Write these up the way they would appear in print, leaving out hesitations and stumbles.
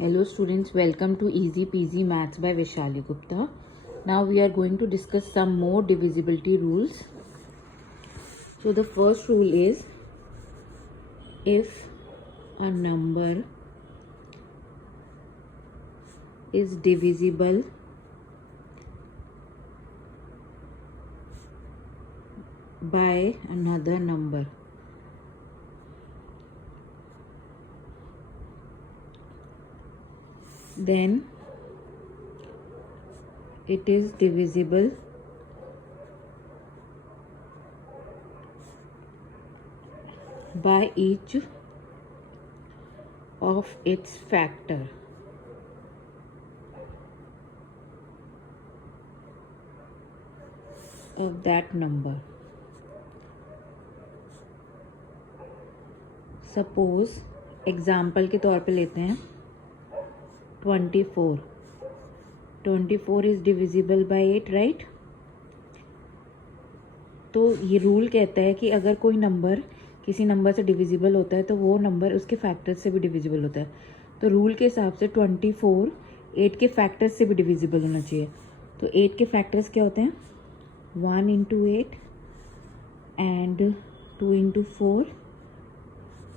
Hello students, welcome to Easy Peasy Maths by Vishali Gupta. Now we are going to discuss some more divisibility rules. So the first rule is, if a number is divisible by another number, then it is divisible by each of its factor. Of that number. Suppose example के तौर पे लेते हैं 24 is divisible bye 8, right. तो ये rule कहता है कि अगर कोई नंबर किसी नंबर से डिविजिबल होता है तो वो नंबर उसके फैक्टर्स से भी डिविजिबल होता है। तो रूल के हिसाब से 24 8 के फैक्टर्स से भी डिविजिबल होना चाहिए। तो 8 के फैक्टर्स क्या होते हैं? 1 into 8 and 2 into 4,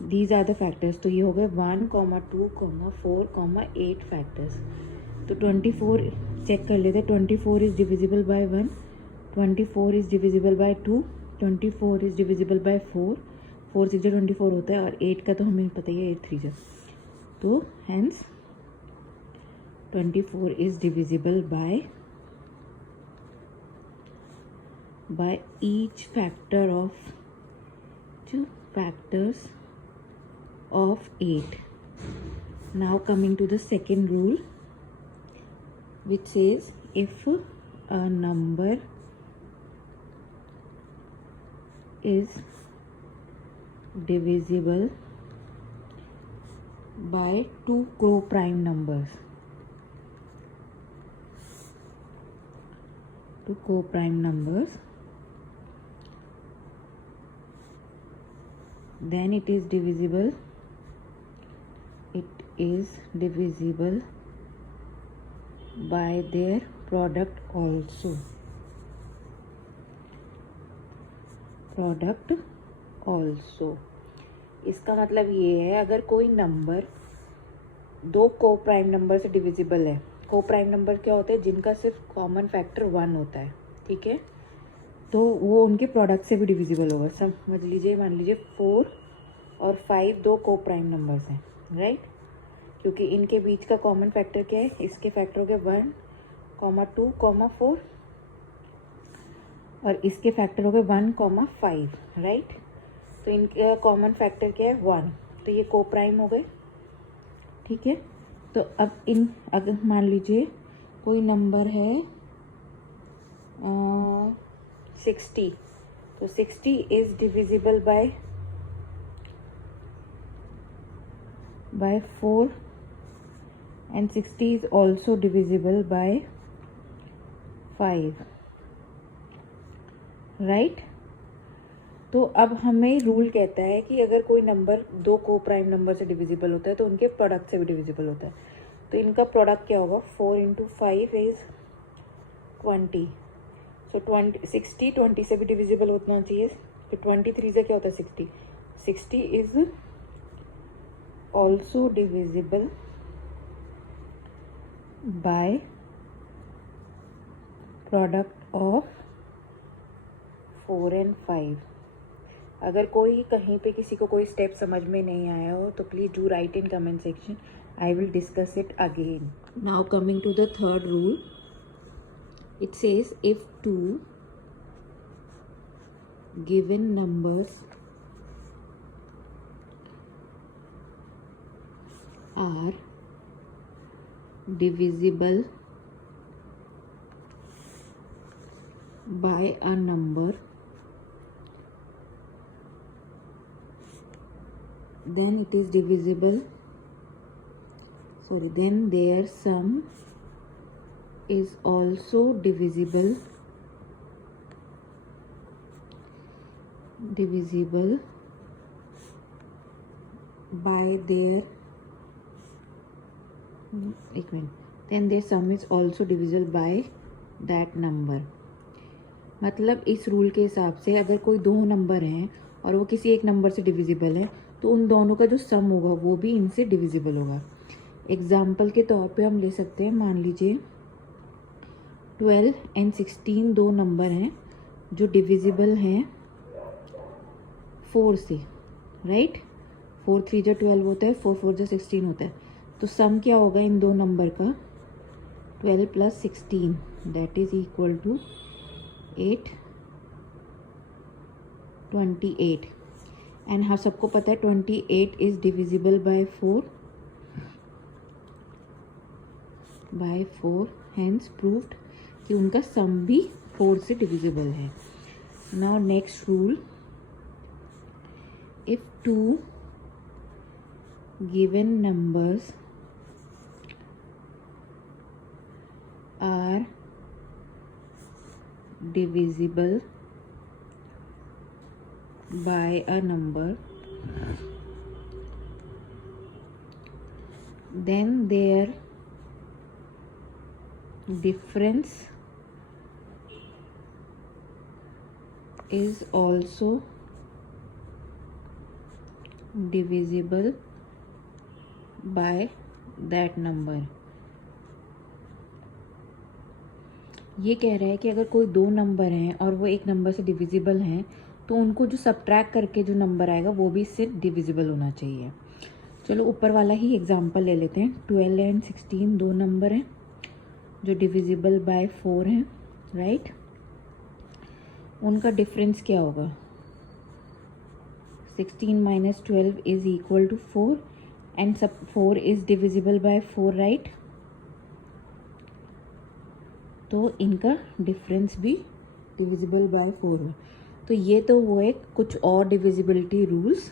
these are the factors. तो ये हो गए 1, 2, 4, 8 फैक्टर्स। तो 24 चेक कर लेते हैं। 24 is divisible bye 1, 24 is divisible bye 2, 24 is divisible by 4, 4 6 24 होता है, और 8 का तो हमें पता ही है 8 3 तो hence 24 is divisible by each factor of 2 factors of 8. Now coming to the second rule, which says if a number is divisible by 2 co-prime numbers, then it is divisible by their product also. इसका मतलब ये है, अगर कोई number दो को prime number से divisible है। को प्राइम नंबर क्या होते हैं? जिनका सिर्फ कॉमन फैक्टर 1 होता है, ठीक है। तो वो उनके प्रोडक्ट से भी डिविजिबल होगा। समझ लीजिए, मान लीजिए 4 और 5 दो को प्राइम नंबर्स हैं, राइट। क्योंकि इनके बीच का कॉमन फैक्टर क्या है? इसके फैक्टर हो गए 1, 2, 4, और इसके फैक्टर हो गए 1, 5, राइट। तो इनका कॉमन फैक्टर क्या है? 1। तो ये को प्राइम हो गए, ठीक है। तो अब अगर मान लीजिए कोई नंबर है 60, तो 60 is divisible by 4 and 60 is also divisible by 5, right. तो अब हमें रूल कहता है कि अगर कोई नंबर दो को प्राइम नंबर से डिविजिबल होता है तो उनके प्रोडक्ट से भी डिविजिबल होता है। तो इनका प्रोडक्ट क्या होगा? 4 इंटू 5 इज 20। सो 60 20 से भी डिविजिबल होना चाहिए। तो 23 से क्या होता है? 60 is also divisible by product of 4 and 5। अगर कोई कहीं पे किसी को कोई स्टेप समझ में नहीं आया हो तो please do write in comment section, I will discuss it again. Now coming to the third rule, it says if 2 given numbers are divisible by a number, then it is divisible, then their sum is also divisible by their एक मिनट, then their sum is also divisible by that number. मतलब इस rule के हिसाब से अगर कोई दो नंबर हैं और वो किसी एक नंबर से डिविजिबल है तो उन दोनों का जो सम होगा वो भी इनसे डिविजिबल होगा। एग्जाम्पल के तौर पे हम ले सकते हैं, मान लीजिए 12 एंड 16 दो नंबर हैं जो डिविजिबल हैं 4 से, राइट। 4 3 जो 12 होता है, 4 4 जो 16 होता है। तो सम क्या होगा इन दो नंबर का, 12 plus 16 that is equal to 8 28। And हाँ सबको पता है 28 is divisible by 4 hence proved कि उनका सम भी 4 से डिविजिबल है। Now next rule, if two given numbers are divisible by a number, then their difference is also divisible by that number। ये कह रहा है कि अगर कोई दो नंबर हैं और वो एक नंबर से डिविजिबल हैं तो उनको जो सब्ट्रैक्ट करके जो नंबर आएगा वो भी इससे डिविजिबल होना चाहिए। चलो ऊपर वाला ही एग्जांपल ले लेते हैं। 12 एंड 16 दो नंबर हैं जो डिविजिबल बाय 4 हैं, राइट। उनका डिफरेंस क्या होगा, 16 minus 12 is equal to 4 and सब 4 इज डिविजिबल बाय 4, राइट। तो इनका डिफरेंस भी डिविजिबल बाय 4 है। तो ये तो वो एक कुछ और डिविजिबिलिटी रूल्स